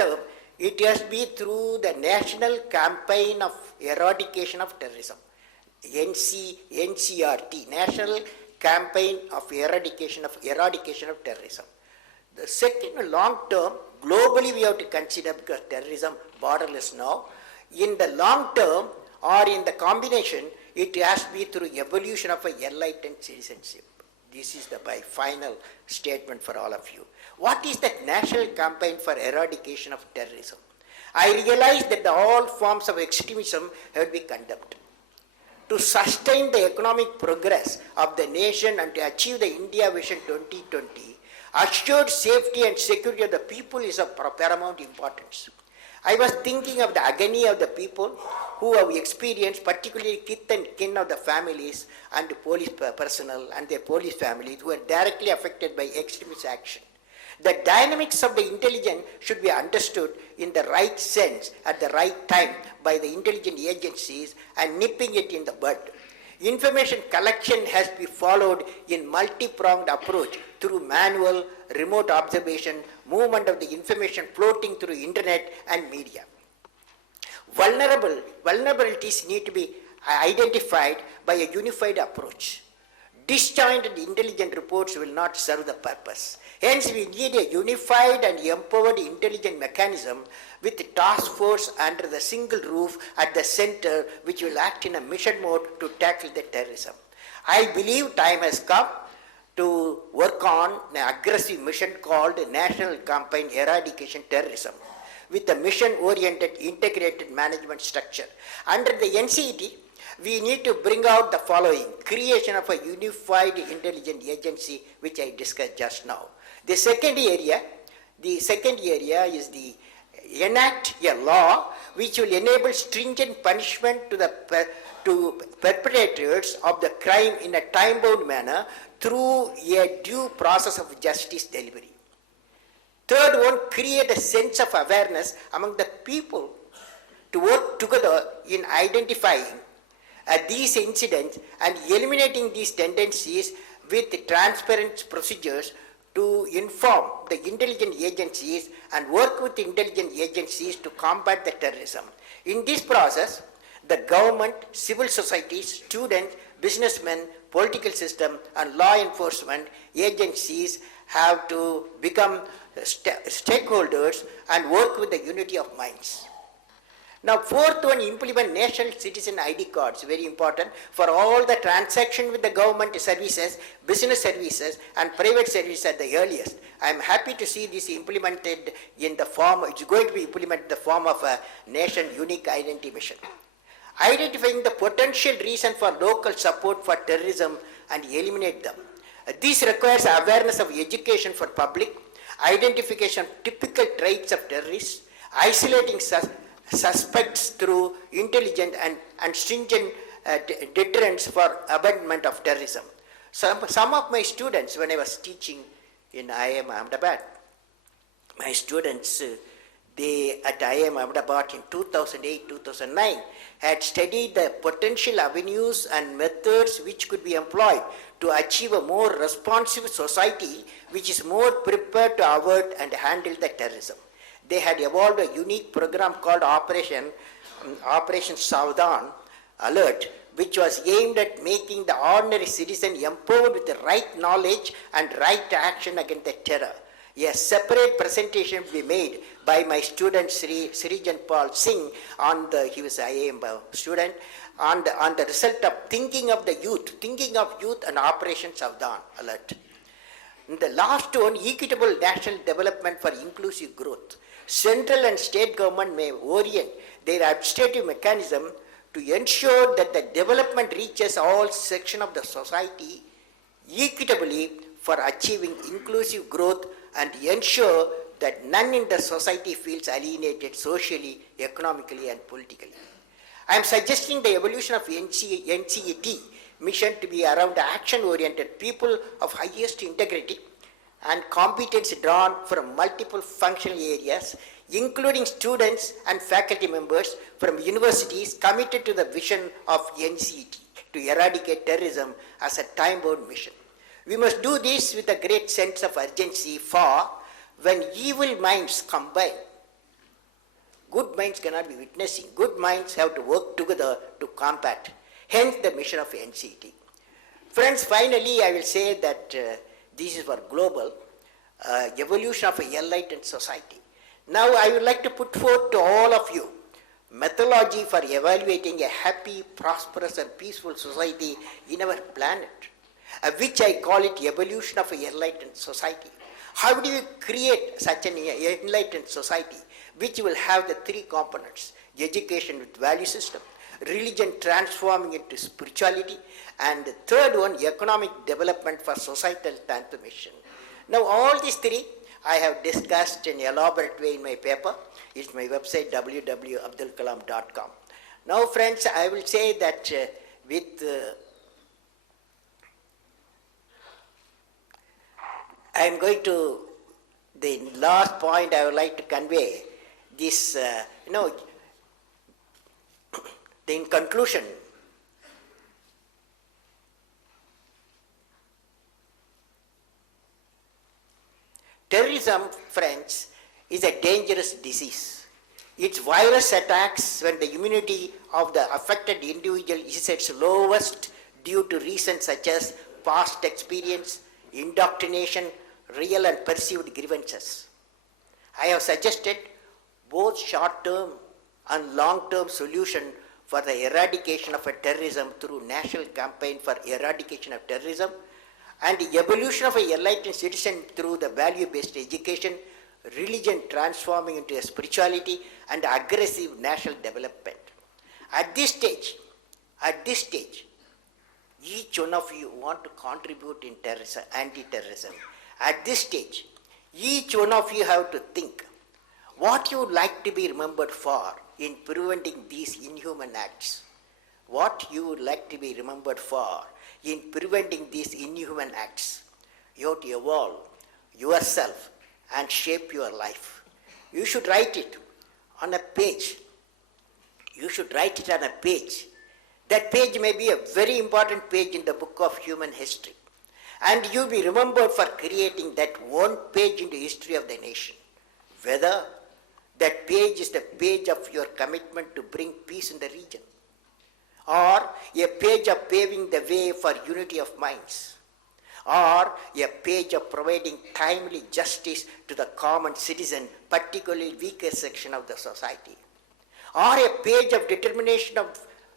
term, it has been through the National Campaign of Eradication of Terrorism, NCRT, National Campaign of Eradication of Terrorism. The second, long term, globally we have to consider, because terrorism borderless now. In the long term or in the combination, it has to be through evolution of a enlightened citizenship. This is the final statement for all of you. What is that National Campaign for Eradication of Terrorism? I realize that all forms of extremism have to be condemned. To sustain the economic progress of the nation and to achieve the India Vision 2020, assured safety and security of the people is of paramount importance. I was thinking of the agony of the people who have experienced, particularly kith and kin of the families and the police personnel and their police families who are directly affected by extremist action. The dynamics of the intelligence should be understood in the right sense at the right time by the intelligence agencies and nipping it in the bud. Information collection has to be followed in multi-pronged approach through manual, remote observation, movement of the information floating through internet and media. Vulnerabilities need to be identified by a unified approach. Disjointed intelligence reports will not serve the purpose. Hence, we need a unified and empowered intelligence mechanism with a task force under the single roof at the center, which will act in a mission mode to tackle the terrorism. I believe time has come to work on an aggressive mission called National Campaign Eradication Terrorism with a mission-oriented integrated management structure. Under the NCET, we need to bring out the following: creation of a unified intelligence agency, which I discussed just now. The second area is the enact a law which will enable stringent punishment to perpetrators of the crime in a time-bound manner through a due process of justice delivery. Third one, create a sense of awareness among the people to work together in identifying these incidents and eliminating these tendencies with transparent procedures to inform the intelligence agencies and work with intelligence agencies to combat the terrorism. In this process, the government, civil society, students, businessmen, political system, and law enforcement agencies have to become stakeholders and work with the unity of minds. Now, fourth one, implement national citizen ID cards, very important for all the transaction with the government services, business services, and private services at the earliest. I am happy to see this implemented in the form, it's going to be implemented in the form of a nation unique identity mission. Identifying the potential reason for local support for terrorism and eliminate them. This requires awareness of education for public, identification of typical traits of terrorists, isolating suspects through intelligent and stringent deterrents for abandonment of terrorism. Some of my students, when I was teaching in IIM Ahmedabad, my students, they at IIM Ahmedabad in 2008-2009 had studied the potential avenues and methods which could be employed to achieve a more responsive society which is more prepared to avert and handle the terrorism. They had evolved a unique program called Operation Savdhan Alert, which was aimed at making the ordinary citizen empowered with the right knowledge and right action against the terror. A separate presentation will be made by my student Srijan Paul Singh he was an IAM student, on the result of thinking of youth and Operation Savdhan Alert. And the last one, equitable national development for inclusive growth. Central and state government may orient their administrative mechanism to ensure that the development reaches all sections of the society equitably for achieving inclusive growth and ensure that none in the society feels alienated socially, economically, and politically. I am suggesting the evolution of NCET mission to be around action-oriented people of highest integrity and competence drawn from multiple functional areas, including students and faculty members from universities committed to the vision of NCET to eradicate terrorism as a time-bound mission. We must do this with a great sense of urgency, for when evil minds combine Good minds cannot be witnessing. Good minds have to work together to combat. Hence the mission of NCT. Friends, finally I will say that this is for global evolution of a enlightened society. Now I would like to put forth to all of you methodology for evaluating a happy, prosperous and peaceful society in our planet, which I call it evolution of a enlightened society. How do you create such an enlightened society which will have the three components: education with value system, religion transforming into spirituality, and the third one, economic development for societal transformation. Now all these three I have discussed in elaborate way in my paper. It's my website www.abdulkalam.com. Now friends, I will say that I am going to, the last point I would like to convey this, in conclusion, terrorism, friends, is a dangerous disease. Its virus attacks when the immunity of the affected individual is at its lowest due to reasons such as past experience, indoctrination, real and perceived grievances. I have suggested both short-term and long-term solution for the eradication of terrorism through national campaign for eradication of terrorism and the evolution of a enlightened citizen through the value-based education, religion transforming into a spirituality and aggressive national development. At this stage, each one of you want to contribute in terrorism, anti-terrorism. At this stage, each one of you have to think what you would like to be remembered for in preventing these inhuman acts. What you would like to be remembered for in preventing these inhuman acts. You have to evolve yourself and shape your life. You should write it on a page. You should write it on a page. That page may be a very important page in the book of human history. And you'll be remembered for creating that one page in the history of the nation. Whether that page is the page of your commitment to bring peace in the region, or a page of paving the way for unity of minds, or a page of providing timely justice to the common citizen, particularly weaker section of the society, or a page of determination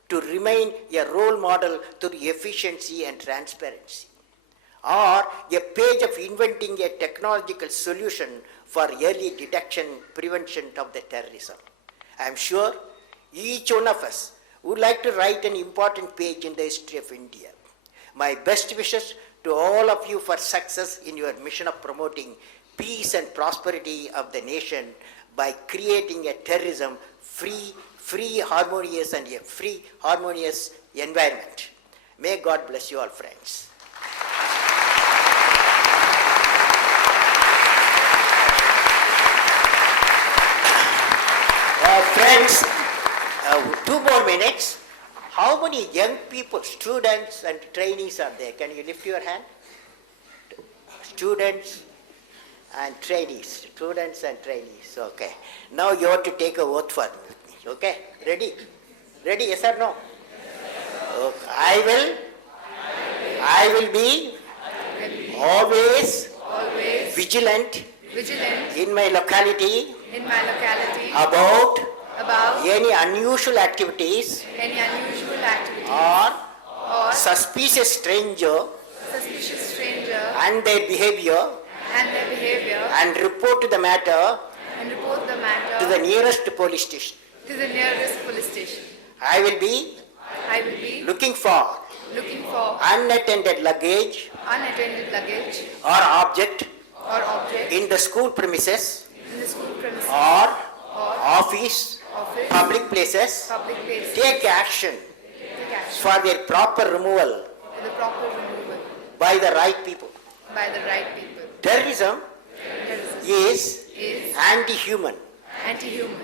to remain a role model through efficiency and transparency, or a page of inventing a technological solution for early detection, prevention of the terrorism. I am sure each one of us would like to write an important page in the history of India. My best wishes to all of you for success in your mission of promoting peace and prosperity of the nation by creating a terrorism-free, harmonious and a free, harmonious environment. May God bless you all, friends. Friends, 2 more minutes. How many young people, students and trainees are there? Can you lift your hand? Students and trainees. Students and trainees. Okay. Now you have to take a oath for me. Okay. Ready? Ready? Yes or no? Okay. I will be always vigilant in my locality about any unusual activities or suspicious stranger and their behavior and report the matter to the nearest police station. I will be looking for unattended luggage or object in the school premises or office, public places. Take action for their proper removal by the right people. Terrorism is anti-human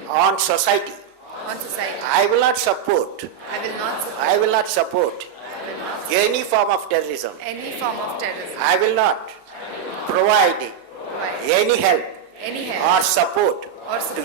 on society. I will not support any form of terrorism. I will not provide any help or support to